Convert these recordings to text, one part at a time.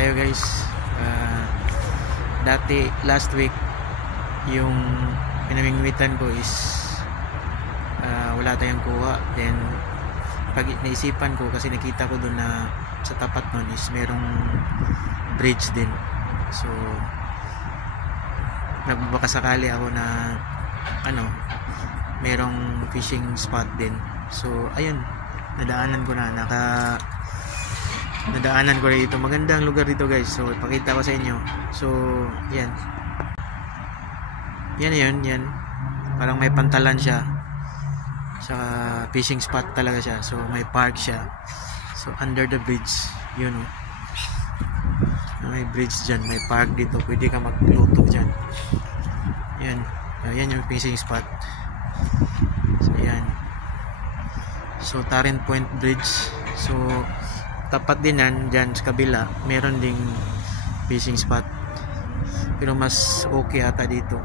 tayo guys. Dati last week yung pinamingwitan ko is wala tayong kuha. Then pag naisipan ko, kasi nakita ko doon na sa tapat nun is merong bridge din. So nagbabakasakali ako na merong fishing spot din. So ayun, nadaanan ko dito. Magandang lugar dito guys. So ipakita ko sa inyo. So yan. Yan. Parang may pantalan siya. Sa fishing spot talaga siya. So may park siya. So under the bridge, yun oh. May bridge dyan, may park dito. Pwede ka magluto dyan. Yan yung fishing spot. So yan. So Tarrant Point Bridge. So tapat din yan, dyan sa kabila meron ding fishing spot, pero mas okay ata dito.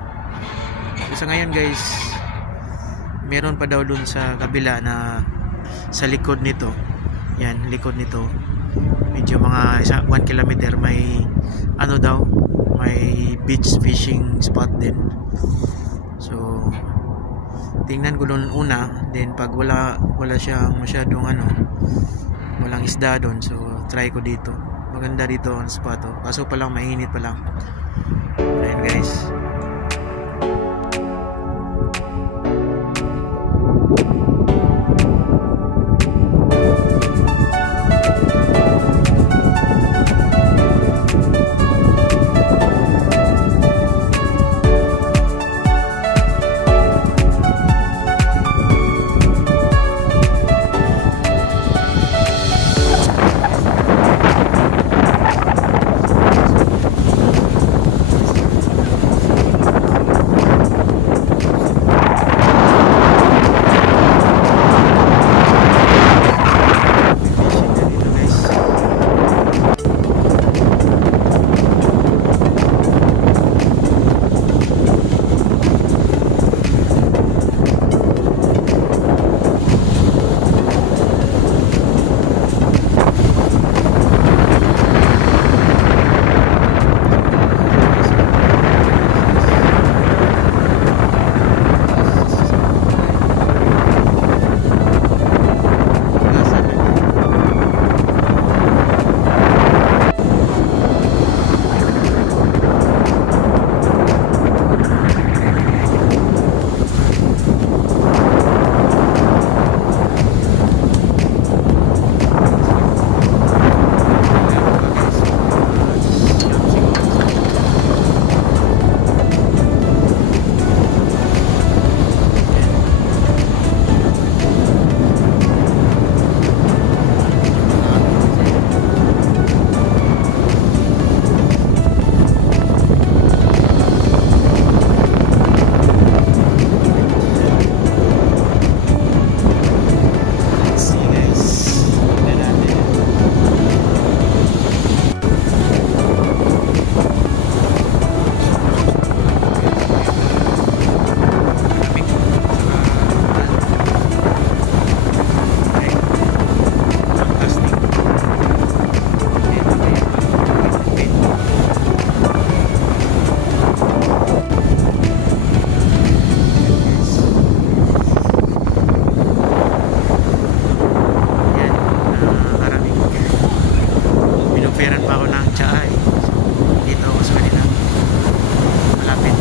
So ngayon guys, meron pa daw dun sa kabila na sa likod nito. Yan, likod nito. Medyo mga 1 kilometer may may beach fishing spot din. So tingnan ko doon una, then pag wala siyang masyadong walang isda doon, so try ko dito. Maganda dito ang spot oh. Kaso pa lang mainit pa lang. Ayan guys. Pinoferan pa ako ng tsaa eh. So dito ako sa kanila, malapit